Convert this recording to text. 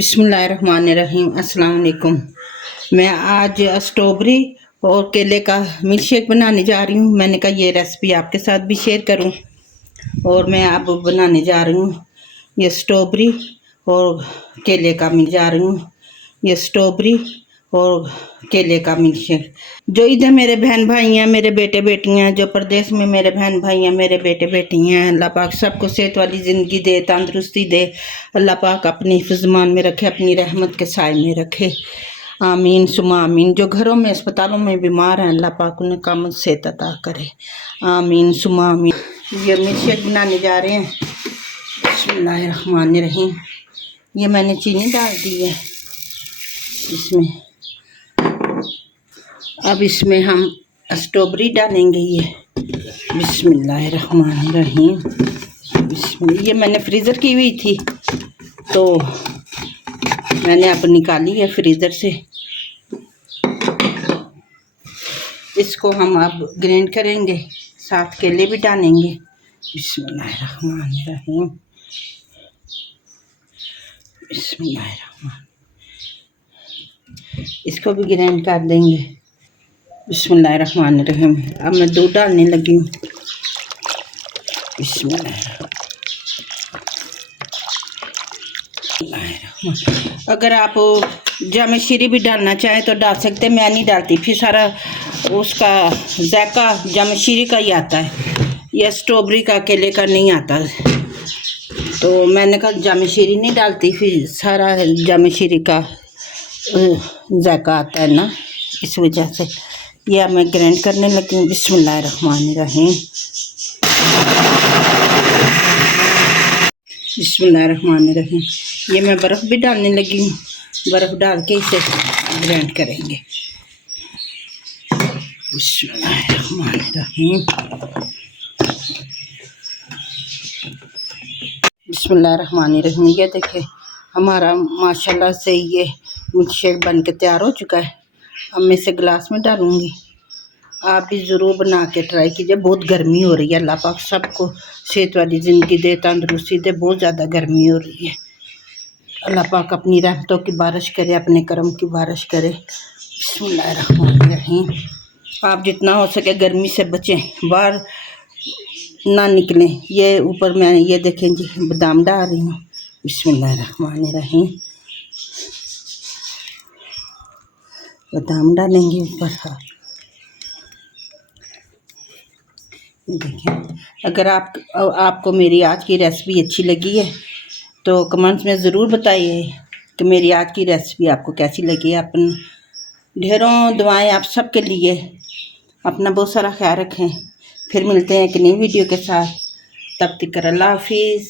बिस्मिल्लाहिर्रहमानिर्रहीम। अस्सलाम वालेकुम। मैं आज स्ट्रॉबेरी और केले का मिल्क शेक बनाने जा रही हूँ। मैंने कहा ये रेसिपी आपके साथ भी शेयर करूँ। और मैं अब बनाने जा रही हूँ ये स्ट्रॉबेरी और केले का मिल जा रही हूँ ये स्ट्रॉबेरी और केले का मिल्क शेक। जो इधर मेरे बहन भाई हैं, मेरे बेटे बेटियाँ, जो प्रदेश में मेरे बहन भाई हैं, मेरे बेटे बेटियाँ हैं, अल्लाह पाक सबको सेहत वाली ज़िंदगी दे, तंदुरुस्ती दे। अल्लाह पाक अपनी हिफ़्ज़-मान में रखे, अपनी रहमत के साए में रखे। आमीन सुमा आमीन। जो घरों में अस्पतालों में बीमार हैं, अल्लाह पाक उन्हें कामिल सेहत अता करे। आमीन सुमा आमीन। ये मिल्क शेक बनाने जा रहे हैं। बिस्मिल्लाहिर्रहमानिर्रहीम। ये मैंने चीनी डाल दी है इसमें। अब इसमें हम स्ट्रॉबेरी डालेंगे। ये बिस्मिल्लाहिर्रहमानिर्रहीम। ये मैंने फ्रीज़र की हुई थी तो मैंने अब निकाली है फ्रीज़र से। इसको हम अब ग्राइंड करेंगे, साथ केले भी डालेंगे। बिस्मिल्लाहिर्रहमानिर्रहीम। बिस्मिल्लाहिर्रहमान। इसको भी ग्राइंड कर देंगे। बिस्मिल्लाहिर्रहमानिर्रहीम। अब मैं दूध डालने लगी हूँ। बिस्मिल्लाहिर्रहमान। अगर आप जामे शीरी भी डालना चाहें तो डाल सकते हैं, मैं नहीं डालती, फिर सारा उसका जायका जामे शीरी का ही आता है, या स्ट्रॉबेरी का केले का नहीं आता। तो मैंने कहा जामे शीरी नहीं डालती, फिर सारा जामे शीरी का जायका आता है ना, इस वजह से। यह मैं ग्राइंड करने लगी हूँ। बिस्मिल्लाहिर्रहमानिर्रहीम। बिस्मिल्लाहिर्रहमानिर्रहीम। ये मैं बर्फ़ भी डालने लगी हूँ। बर्फ़ डाल के इसे ग्राइंड करेंगे। बिस्मिल्लाहिर्रहमानिर्रहीम। बिस्मिल्लाहिर्रहमानिर्रहीम। ये देखिए हमारा माशाल्लाह से ये मिल्क शेक बन के तैयार हो चुका है। अब मैं इसे गिलास में डालूँगी। आप भी ज़रूर बना के ट्राई कीजिए। बहुत गर्मी हो रही है, अल्लाह पाक सबको सेहत वाली ज़िंदगी दे, तंदुरुस्ती दे। बहुत ज़्यादा गर्मी हो रही है। अल्लाह पाक अपनी रहमतों की बारिश करे, अपने करम की बारिश करे। बिस्मिल्लाहिर्रहमानिर्रहीम। आप जितना हो सके गर्मी से बचें, बाहर ना निकलें। ये ऊपर मैं ये देखें जी बादाम डाल रही हूँ। बिस्मिल्लाहिर्रहमानिर्रहीम। बादाम डालेंगे ऊपर। हाँ देखिए, अगर आपको मेरी आज की रेसिपी अच्छी लगी है तो कमेंट्स में ज़रूर बताइए कि मेरी आज की रेसिपी आपको कैसी लगी। अपन ढेरों दुआएं आप सबके लिए। अपना बहुत सारा ख्याल रखें। फिर मिलते हैं एक नई वीडियो के साथ। तब तक अल्लाह हाफिज़।